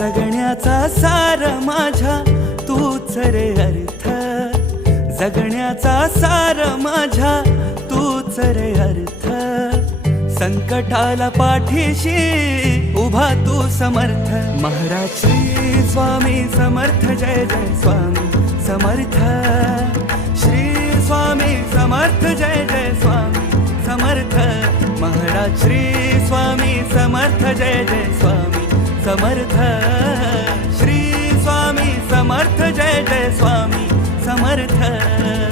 जगण्याचा सार माझ्या तूच रे अर्थ, जगण्याचा सार माझ्या तूच रे अर्थ. संकटाला पाठीशी उभा तू समर्थ. महाराज श्री स्वामी समर्थ, जय जय स्वामी समर्थ. श्री स्वामी समर्थ, जय जय स्वामी समर्थ. महाराज श्री स्वामी समर्थ, जय जय स्वामी समर्थ. श्री स्वामी समर्थ, जय जय स्वामी समर्थ.